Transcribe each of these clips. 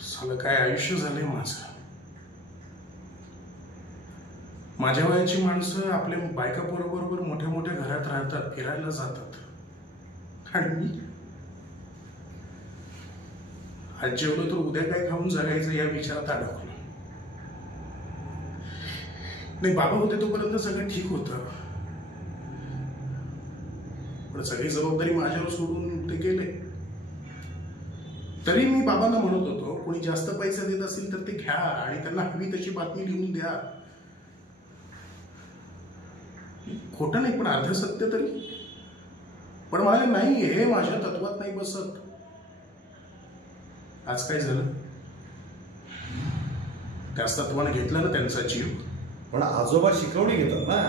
सालं काय आयुष्य झालंय माझं. माझ्या वयाची माणसं आपल्या बायका बरोबर मोठ्या मोठ्या घरात राहतात, फिरायला जातात, आणि मी आज जेवलो तर उद्या काय खाऊन जगायचं या विचारात अडकलो. नाही, बाबा होते तोपर्यंत सगळं ठीक होतं, पण सगळी जबाबदारी माझ्यावर सोडून ते गेले. तरी मी बाबांना म्हणत होतो, कोणी जास्त पैसे देत असेल तर ते घ्या आणि त्यांना हवी तशी बातमी लिहून द्या. खोटं नाही, पण अर्ध सत्य तरी. पण मला नाही, हे माझ्या तत्वात नाही बसत. आज काय झालं, त्याच तत्वाने घेतलं ना त्यांचा जीव. पण आजोबा शिकवणी घेतात ना,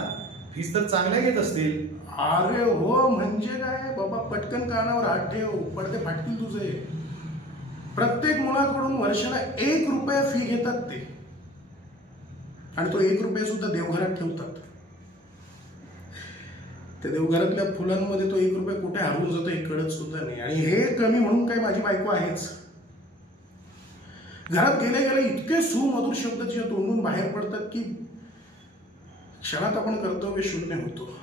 फीस तर चांगल्या घेत असतील. अरे हो, म्हणजे काय बाबा, पटकन कानावर हात ठेव, पडते फाटतील तुझे. प्रत्येक मुलाकडून वर्षाला 1 रुपया फी घेतात ते, आणि तो 1 रुपया सुद्धा देवघरात ठेवतात. त्या देवघरातल्या फुलांमध्ये तो 1 रुपया कुठे हरवून जातो हे कळत सुद्धा नाही. आणि हे कमी म्हणून काय माझी बायको आहेच. घरात गेले गेले इतके सुमधुर शब्द जे तोंडून बाहेर पडतात की क्षणात आपण कर्तव्य शून्य होतो.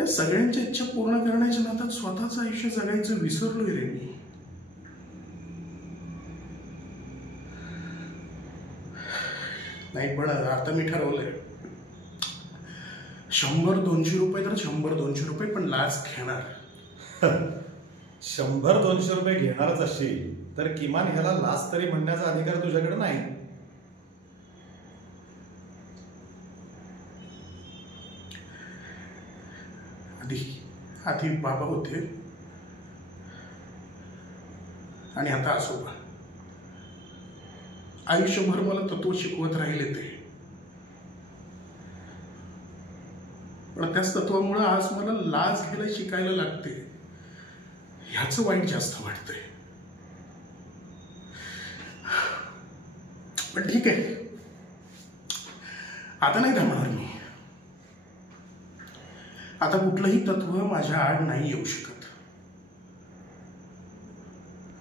या सगळ्यांच्या इच्छा पूर्ण करण्याच्या नादात स्वतःचं आयुष्य जगायचं विसरलोय रे मी. नाही, पण आता मी ठरवलंय, 100-200 रुपये तर 100-200 रुपये, पण लाच घेणार. 100-200 रुपये घेणारच असशील तर किमान ह्याला लाच तरी म्हणण्याचा अधिकार तुझ्याकडे नाही. आधी बाबा होते आणि आता आजोबा. आयुष्यभर मला तत्व शिकवत राहिले ते, पण त्याच तत्वामुळे आज मला लाच घ्यायला शिकायला लागते. ह्याच वाईट जास्त वाटतंय. पण ठीक आहे, आता नाही थांबणार मी. आता कुठलंही तत्व माझ्या आड नाही येऊ शकत.